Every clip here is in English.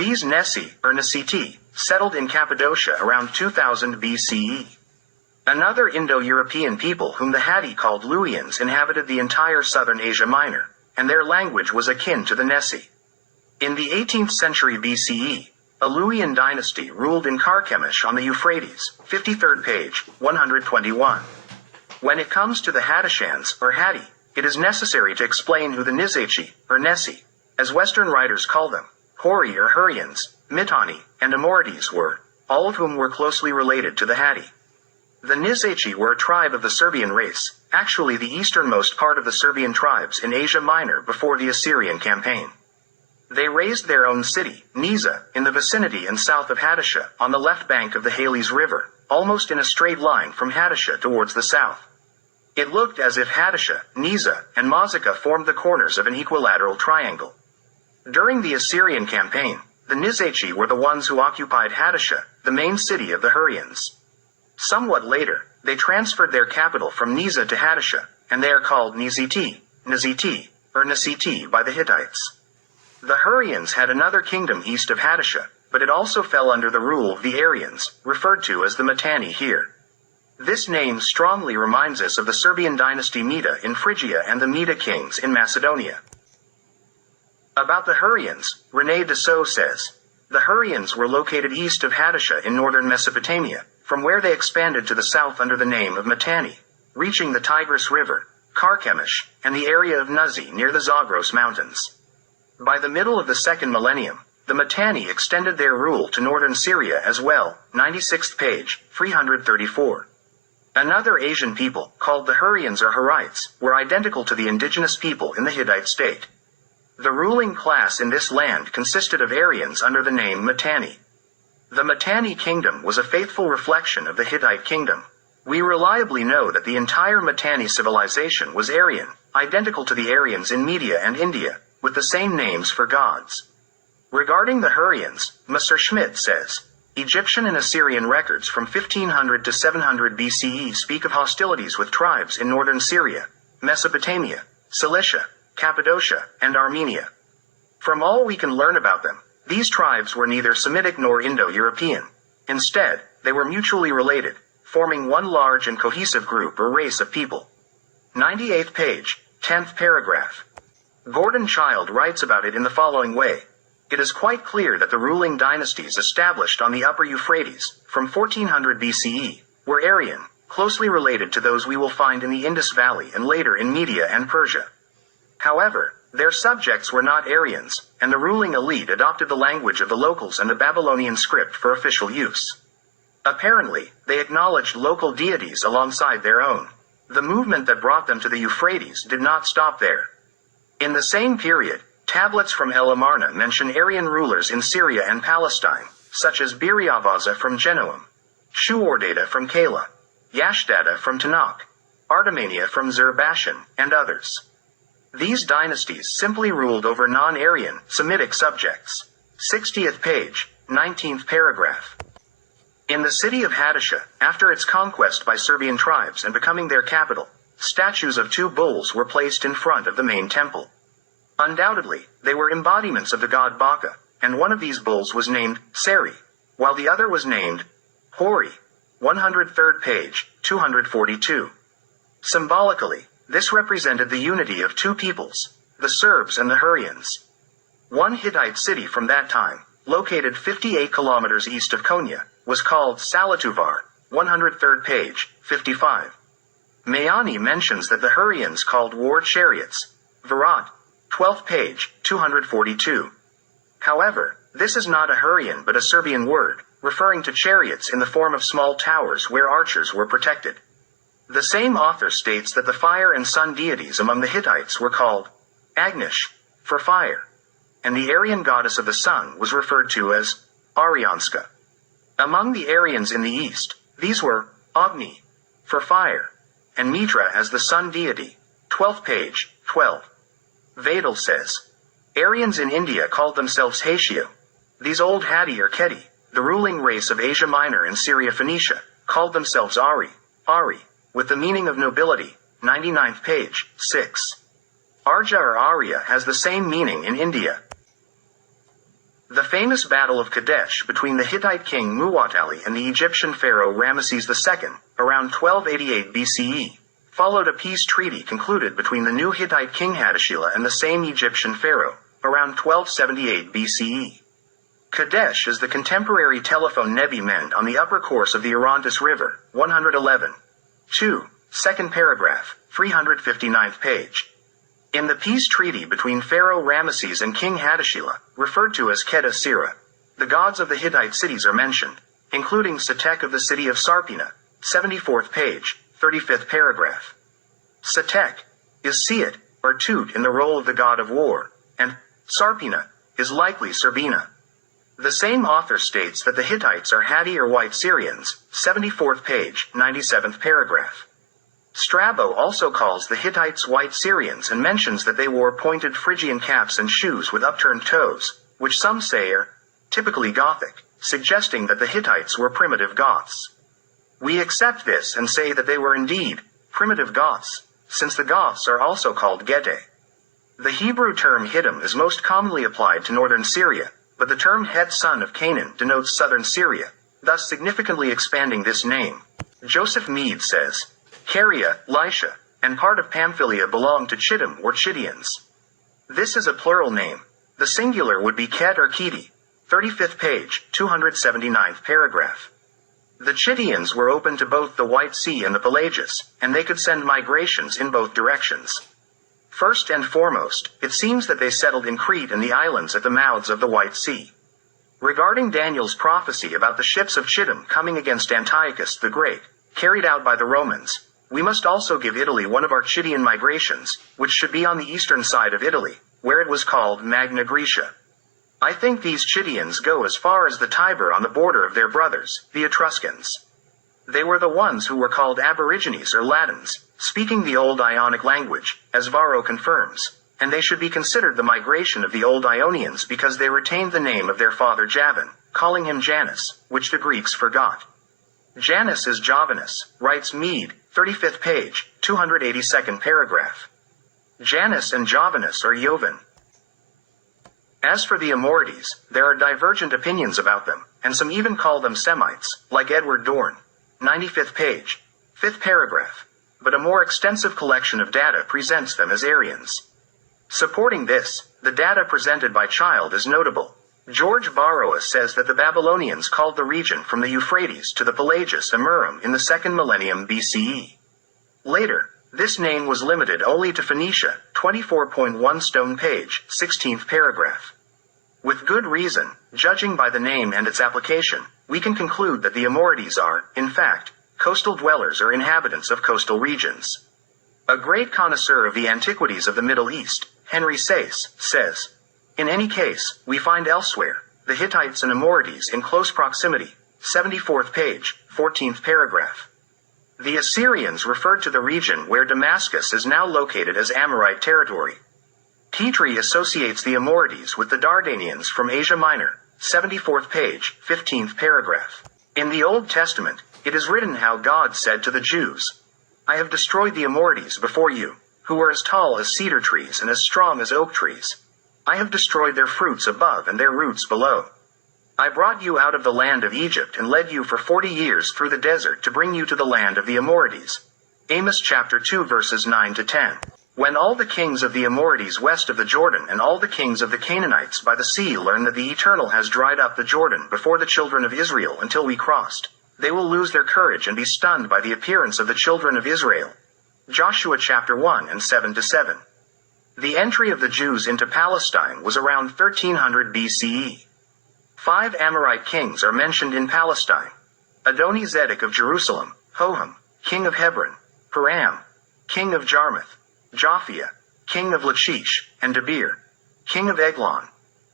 These Nesi, or Nasiti, settled in Cappadocia around 2000 BCE. Another Indo-European people whom the Hatti called Luwians inhabited the entire southern Asia Minor, and their language was akin to the Nesi. In the 18th century BCE, a Luwian dynasty ruled in Carchemish on the Euphrates, 53rd page, 121. When it comes to the Hattishans, or Hatti, it is necessary to explain who the Nizachi, or Nesi, as Western writers call them, Hori or Hurrians, Mitanni, and Amorites were, all of whom were closely related to the Hatti. The Nizachi were a tribe of the Serbian race, actually the easternmost part of the Serbian tribes in Asia Minor before the Assyrian campaign. They raised their own city, Niza, in the vicinity and south of Hattusha, on the left bank of the Halys River, almost in a straight line from Hattusha towards the south. It looked as if Hattusha, Niza, and Mazaka formed the corners of an equilateral triangle. During the Assyrian campaign, the Nizachi were the ones who occupied Hattusha, the main city of the Hurrians. Somewhat later, they transferred their capital from Niza to Hattusha, and they are called Niziti, Niziti, or Nasiti by the Hittites. The Hurrians had another kingdom east of Hattusha, but it also fell under the rule of the Aryans, referred to as the Mitanni here. This name strongly reminds us of the Serbian dynasty Meda in Phrygia and the Meda kings in Macedonia. About the Hurrians, René Dassault says, the Hurrians were located east of Hattusha in northern Mesopotamia, from where they expanded to the south under the name of Mitanni, reaching the Tigris River, Carchemish, and the area of Nuzi near the Zagros Mountains. By the middle of the second millennium, the Mitanni extended their rule to northern Syria as well, 96th page, 334. Another Asian people, called the Hurrians or Hurrites, were identical to the indigenous people in the Hittite state. The ruling class in this land consisted of Aryans under the name Mitanni. The Mitanni kingdom was a faithful reflection of the Hittite kingdom. We reliably know that the entire Mitanni civilization was Aryan, identical to the Aryans in Media and India, with the same names for gods. Regarding the Hurrians, Mr. Schmidt says, Egyptian and Assyrian records from 1500 to 700 BCE speak of hostilities with tribes in northern Syria, Mesopotamia, Cilicia, Cappadocia, and Armenia. From all we can learn about them, these tribes were neither Semitic nor Indo-European. Instead, they were mutually related, forming one large and cohesive group or race of people. 98th page, 10th paragraph. Gordon Child writes about it in the following way. It is quite clear that the ruling dynasties established on the upper Euphrates, from 1400 BCE, were Aryan, closely related to those we will find in the Indus Valley and later in Media and Persia. However, their subjects were not Aryans, and the ruling elite adopted the language of the locals and the Babylonian script for official use. Apparently, they acknowledged local deities alongside their own. The movement that brought them to the Euphrates did not stop there. In the same period, tablets from El Amarna mention Aryan rulers in Syria and Palestine, such as Biriavaza from Genoum, Shuordata from Kala, Yashdata from Tanakh, Artemania from Zerbashan, and others. These dynasties simply ruled over non-Aryan, Semitic subjects. 60th page, 19th paragraph. In the city of Hattusha, after its conquest by Serbian tribes and becoming their capital, statues of two bulls were placed in front of the main temple. Undoubtedly, they were embodiments of the god Baka, and one of these bulls was named Seri, while the other was named Hori. 103rd page, 242. Symbolically, this represented the unity of two peoples, the Serbs and the Hurrians. One Hittite city from that time, located 58 kilometers east of Konya, was called Salatuvar, 103rd page, 55. Mayani mentions that the Hurrians called war chariots, Virat, 12th page, 242. However, this is not a Hurrian but a Serbian word, referring to chariots in the form of small towers where archers were protected. The same author states that the fire and sun deities among the Hittites were called Agnish, for fire, and the Aryan goddess of the sun was referred to as Aryanska. Among the Aryans in the east, these were Agni, for fire, and Mitra as the sun deity, 12th page, 12. Vadal says, Aryans in India called themselves Haitian. These old Hatti or Keti, the ruling race of Asia Minor and Syria Phoenicia, called themselves Ari, with the meaning of nobility, 99th page, 6. Arja or Arya has the same meaning in India. The famous Battle of Kadesh between the Hittite king Muwatalli and the Egyptian pharaoh Ramesses II, around 1288 BCE, followed a peace treaty concluded between the new Hittite king Hattusila and the same Egyptian pharaoh, around 1278 BCE. Kadesh is the contemporary telephone Nebi Mend on the upper course of the Orontes River, 111. 2. Second paragraph, 359th page. In the peace treaty between Pharaoh Ramesses and King Hattusila, referred to as Kedah Sira, the gods of the Hittite cities are mentioned, including Satek of the city of Sarpina, 74th page, 35th paragraph. Satek is Siat, or Tut in the role of the god of war, and Sarpina is likely Serbina. The same author states that the Hittites are Hatti or White Syrians, 74th page, 97th paragraph. Strabo also calls the Hittites White Syrians and mentions that they wore pointed Phrygian caps and shoes with upturned toes, which some say are typically Gothic, suggesting that the Hittites were primitive Goths. We accept this and say that they were indeed primitive Goths, since the Goths are also called Getae. The Hebrew term Hetim is most commonly applied to northern Syria, but the term Het son of Canaan denotes southern Syria, thus significantly expanding this name. Joseph Mead says, Caria, Lycia, and part of Pamphylia belong to Chittim or Chittians. This is a plural name. The singular would be Ket or Keti. 35th page, 279th paragraph. The Chittians were open to both the White Sea and the Pelagus, and they could send migrations in both directions. First and foremost, it seems that they settled in Crete and the islands at the mouths of the White Sea. Regarding Daniel's prophecy about the ships of Chittim coming against Antiochus the Great, carried out by the Romans, we must also give Italy one of our Chittian migrations, which should be on the eastern side of Italy, where it was called Magna Graecia. I think these Chittians go as far as the Tiber on the border of their brothers, the Etruscans. They were the ones who were called Aborigines or Latins, speaking the Old Ionic language, as Varro confirms, and they should be considered the migration of the Old Ionians because they retained the name of their father Javan, calling him Janus, which the Greeks forgot. Janus is Jovanus, writes Mead, 35th page, 282nd paragraph. Janus and Jovanus are Jovan. As for the Amorites, there are divergent opinions about them, and some even call them Semites, like Edward Dorn. 95th page, 5th paragraph. But a more extensive collection of data presents them as Aryans. Supporting this, the data presented by Child is notable. George Barrois says that the Babylonians called the region from the Euphrates to the Pelagus Amurim in the 2nd millennium BCE. Later, this name was limited only to Phoenicia, 24.1 stone page, 16th paragraph. With good reason, judging by the name and its application, we can conclude that the Amorites are, in fact, coastal dwellers or inhabitants of coastal regions. A great connoisseur of the antiquities of the Middle East, Henry Sayce, says, in any case, we find elsewhere, the Hittites and Amorites in close proximity, 74th page, 14th paragraph. The Assyrians referred to the region where Damascus is now located as Amorite territory. Petrie associates the Amorites with the Dardanians from Asia Minor, 74th page, 15th paragraph. In the Old Testament, it is written how God said to the Jews, I have destroyed the Amorites before you, who were as tall as cedar trees and as strong as oak trees. I have destroyed their fruits above and their roots below. I brought you out of the land of Egypt and led you for 40 years through the desert to bring you to the land of the Amorites. Amos chapter 2 verses 9 to 10. When all the kings of the Amorites west of the Jordan and all the kings of the Canaanites by the sea learn that the Eternal has dried up the Jordan before the children of Israel until we crossed, they will lose their courage and be stunned by the appearance of the children of Israel. Joshua chapter 1 and 7 to 7. The entry of the Jews into Palestine was around 1300 BCE. 5 Amorite kings are mentioned in Palestine. Adoni-Zedek of Jerusalem, Hoham, king of Hebron, Param, king of Jarmuth, Japhia, king of Lachish, and Debir, king of Eglon.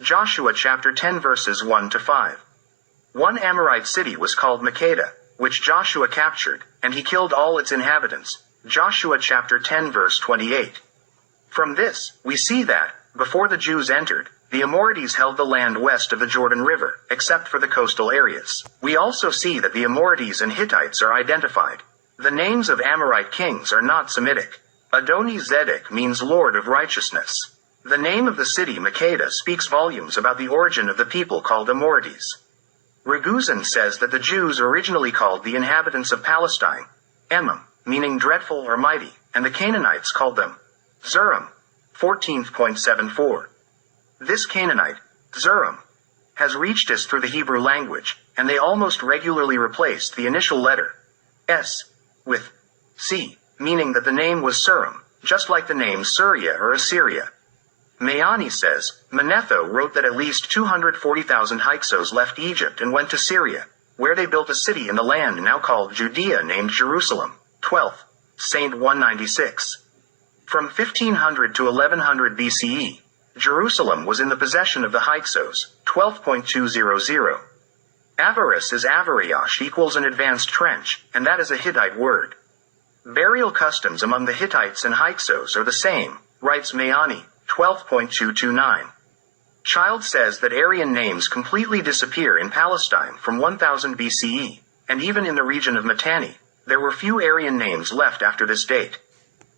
Joshua chapter 10 verses 1 to 5. One Amorite city was called Makkedah, which Joshua captured, and he killed all its inhabitants. Joshua chapter 10 verse 28. From this, we see that, before the Jews entered, the Amorites held the land west of the Jordan River, except for the coastal areas. We also see that the Amorites and Hittites are identified. The names of Amorite kings are not Semitic. Adoni-Zedek means Lord of Righteousness. The name of the city Makeda speaks volumes about the origin of the people called Amorites. Raguzin says that the Jews originally called the inhabitants of Palestine, Emim, meaning dreadful or mighty, and the Canaanites called them Zurim. 14.74. This Canaanite, Zurim, has reached us through the Hebrew language, and they almost regularly replaced the initial letter, S, with C, meaning that the name was Surim, just like the name Syria or Assyria. Mayani says, Manetho wrote that at least 240,000 Hyksos left Egypt and went to Syria, where they built a city in the land now called Judea named Jerusalem. 12th, Saint 196. From 1500 to 1100 BCE, Jerusalem was in the possession of the Hyksos. 12.200. Avaris is Avariash equals an advanced trench, and that is a Hittite word. Burial customs among the Hittites and Hyksos are the same, writes Mayani. 12.229. Child says that Aryan names completely disappear in Palestine from 1000 BCE, and even in the region of Mitanni, there were few Aryan names left after this date.